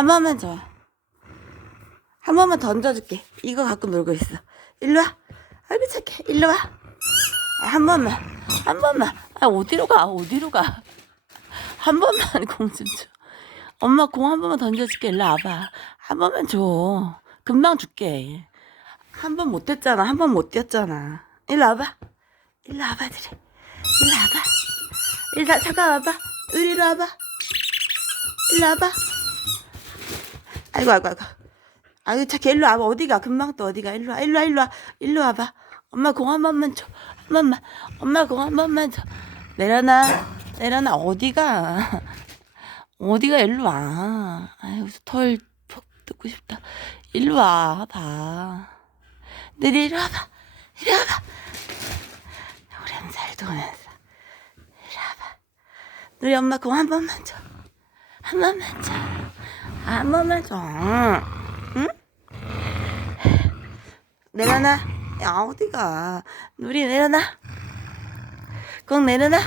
한 번만 줘. 한 번만 던져줄게. 이거 갖고 놀고 있어. 일로 와. 아이고 착해. 일로 와. 아, 한 번만. 한 번만. 아 어디로 가? 어디로 가? 한 번만 공 좀 줘. 엄마 공 한 번만 던져줄게. 일로 와봐. 한 번만 줘. 금방 줄게. 한 번못 했잖아. 한 번 못 뛰었잖아. 일로 와봐. 일로 와봐, 들이. 일로 와봐. 일로 와, 잠깐 와봐. 우리 로 와봐. 일로 와봐. 아이고, 아이고, 아이고. 아이고, 착해. 일로 와봐. 어디가? 금방 또 어디가? 일로 와, 일로 와, 일로 와. 일로 와봐. 엄마 공 한 번만 줘. 한 번만. 엄마 공 한 번만 줘. 내려놔. 내려놔. 어디가? 어디가 일로 와. 아이고, 털퍽 듣고 싶다. 일로 와, 봐. 내리 이리 와봐. 이리 와봐. 우리 엄살 도면서. 이리 와봐. 우리 엄마 공 한 번만 줘. 한 번만 줘. 한 번만 줘. 응? 내려놔. 야, 어디가. 누리 내려놔. 공 내려놔.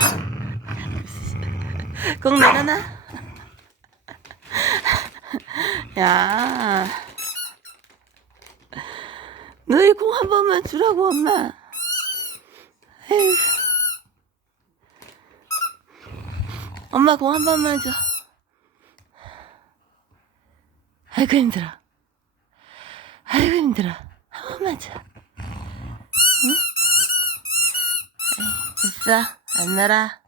공 내려놔. 야. 너희 공한 번만 주라고, 엄마. 에휴. 엄마 공 한 번만 줘. 아이고, 힘들어. 아이고, 힘들어. 한 번만 줘. 응? 에이, 됐어. 안 날아.